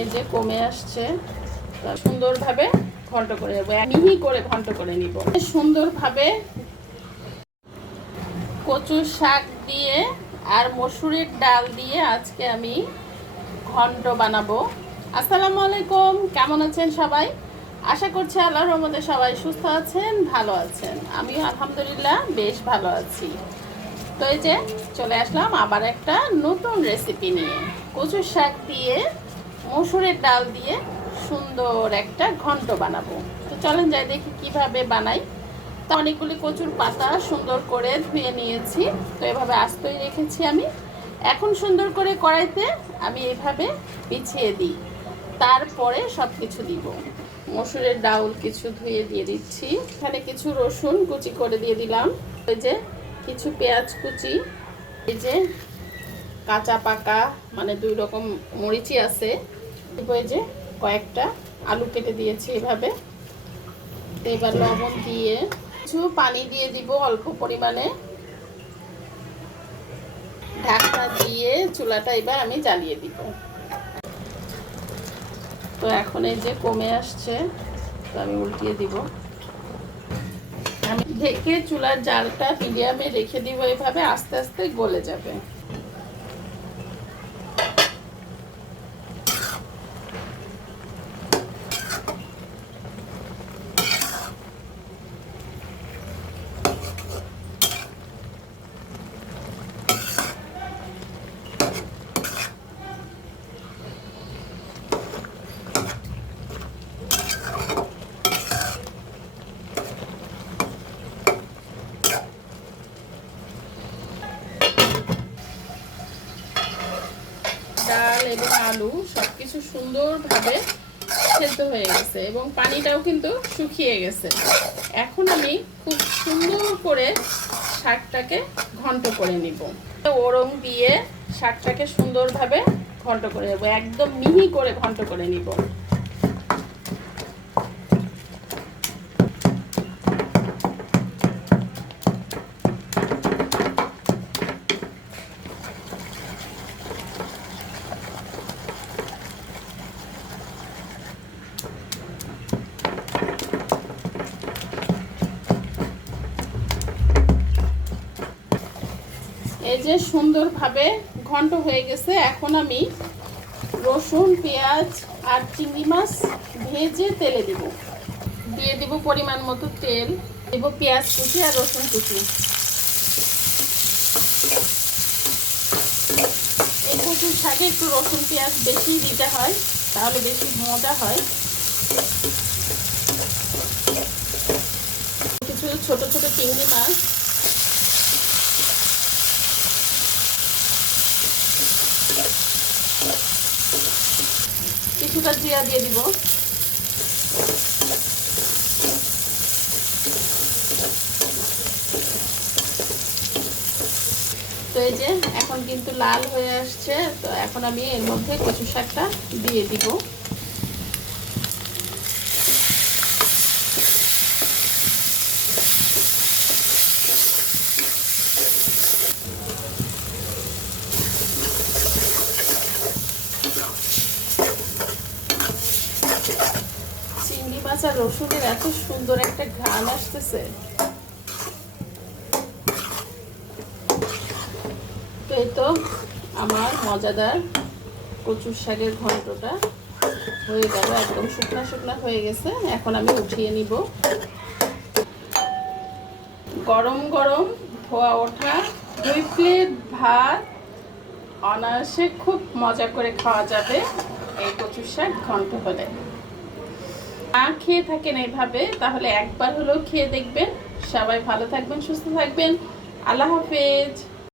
এই যে কমে আসছে, সুন্দরভাবে ঘন্ট করে নেব, মিহি করে ঘন্ট করে নিব সুন্দরভাবে। কচুর শাক দিয়ে আর মসুরের ডাল দিয়ে আজকে আমি ঘন্ট বানাবো। আসসালামু আলাইকুম, কেমন আছেন সবাই? আশা করছি আল্লাহর রহমতে সবাই সুস্থ আছেন, ভালো আছেন। আমিও আলহামদুলিল্লাহ বেশ ভালো আছি। তো এই যে চলে আসলাম আবার একটা নতুন রেসিপি নিয়ে। কচুর শাক দিয়ে মসুরের ডাল দিয়ে সুন্দর একটা ঘন্ট বানাবো। তো চলেন যাই দেখি কিভাবে বানাই। তো অনেকগুলি কচুর পাতা সুন্দর করে ধুয়ে নিয়েছি, তো এভাবে আস্তই রেখেছি আমি। এখন সুন্দর করে কড়াইতে আমি এভাবে বিছিয়ে দিই, তারপরে সব কিছু দিব। মসুরের ডাল কিছু ধুয়ে দিয়ে দিচ্ছি, এখানে কিছু রসুন কুচি করে দিয়ে দিলাম, এই যে কিছু পেঁয়াজ কুচি, এই যে কাঁচা পাকা মানে দুই রকম মরিচই আছে, এই যে কয়েকটা আলু কেটে দিয়েছি এভাবে। এবার লবণ দিয়ে কিছু পানি দিয়ে দিব অল্প পরিমাণে, ঢাকনা দিয়ে চুলাটা এবার আমি জ্বালিয়ে দিব। তো এখন এই যে কমে আসছে, তো আমি উল্টিয়ে দিব। আমি ঢেকে চুলার জালটা মিডিয়ামে রেখে দিব, এভাবে আস্তে আস্তে গলে যাবে। ডাল এবং আলু সবকিছু সুন্দরভাবে সেদ্ধ হয়ে গেছে এবং পানিটাও কিন্তু শুকিয়ে গেছে। এখন আমি খুব সুন্দর করে শাকটাকে ঘন্ট করে নিব। ওরং দিয়ে শাকটাকে সুন্দরভাবে ঘন্ট করে নেব, একদম মিহি করে ঘন্ট করে নিব। এই যে সুন্দরভাবে ঘন্ট হয়ে গেছে। এখন আমি রসুন, পেঁয়াজ আর চিংড়ি মাছ ভেজে তেলে দিব, দিয়ে দিব পরিমাণ মতো তেল, দেব পেঁয়াজ কুচি আর রসুন কুচি। এই কচুর শাকে একটু রসুন পেঁয়াজ বেশি দিতে হয়, তাহলে বেশি মজা হয়। কিছু ছোট ছোট চিংড়ি মাছ, কিছুটা জিরা দিয়ে দিব। তো এই যে এখন কিন্তু লাল হয়ে আসছে, তো এখন আমি এর মধ্যে কচু শাকটা দিয়ে দিব। চিংড়ি মাছ আর রসুনের এত সুন্দর একটা ঘ্রাণ আসতেছে। তো এই তো আমার মজাদার কচুর শাকের ঘন্টটা হয়ে গেল, একদম শুকনা শুকনা হয়ে গেছে। এখন আমি উঠিয়ে নিব। গরম গরম ধোয়া ওঠা 2 প্লেট ভাত অনায়াসে খুব মজা করে খাওয়া যাবে এই কচুর শাক ঘন্ট হলে। খেয়ে থাকেন এইভাবে, তাহলে একবার হলেও খেয়ে দেখবেন। সবাই ভালো থাকবেন, সুস্থ থাকবেন। আল্লাহ হাফেজ।